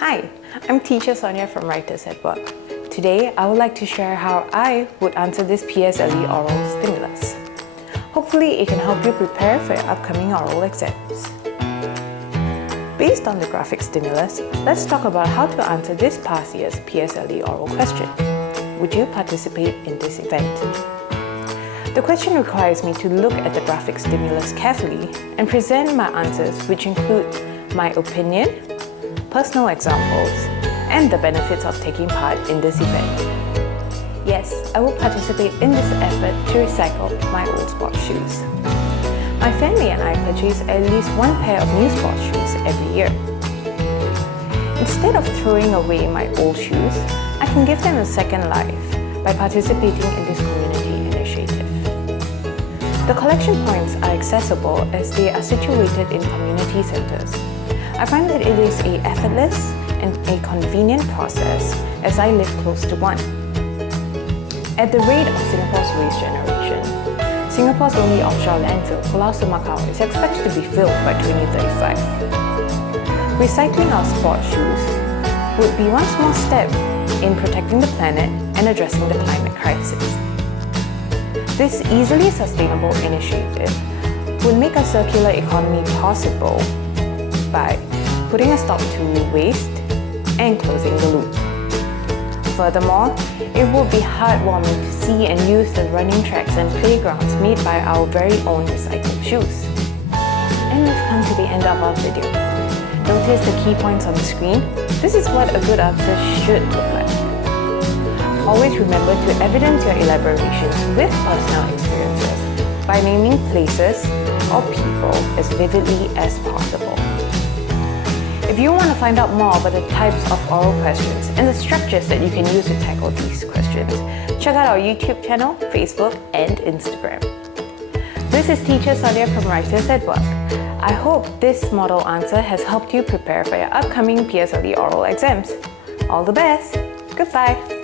Hi, I'm Teacher Sonia from Writers at Work. Today, I would like to share how I would answer this PSLE oral stimulus. Hopefully, it can help you prepare for your upcoming oral exams. Based on the graphic stimulus, let's talk about how to answer this past year's PSLE oral question. Would you participate in this event? The question requires me to look at the graphic stimulus carefully and present my answers, which include my opinion, personal examples, and the benefits of taking part in this event. Yes, I will participate in this effort to recycle my old sports shoes. My family and I purchase at least one pair of new sports shoes every year. Instead of throwing away my old shoes, I can give them a second life by participating in this community initiative. The collection points are accessible as they are situated in community centres. I find that it is an effortless and a convenient process as I live close to one. At the rate of Singapore's waste generation, Singapore's only offshore landfill, Pulau Semakau, is expected to be filled by 2035. Recycling our sports shoes would be one small step in protecting the planet and addressing the climate crisis. This easily sustainable initiative would make a circular economy possible by putting a stop to waste and closing the loop. Furthermore, it would be heartwarming to see and use the running tracks and playgrounds made by our very own recycled shoes. And we've come to the end of our video. Notice the key points on the screen? This is what a good answer should look like. Always remember to evidence your elaborations with personal experiences by naming places or people as vividly as possible. If you want to find out more about the types of oral questions and the structures that you can use to tackle these questions, check out our YouTube channel, Facebook, and Instagram. This is Teacher Sonia from Writers at Work. I hope this model answer has helped you prepare for your upcoming PSLE oral exams. All the best! Goodbye!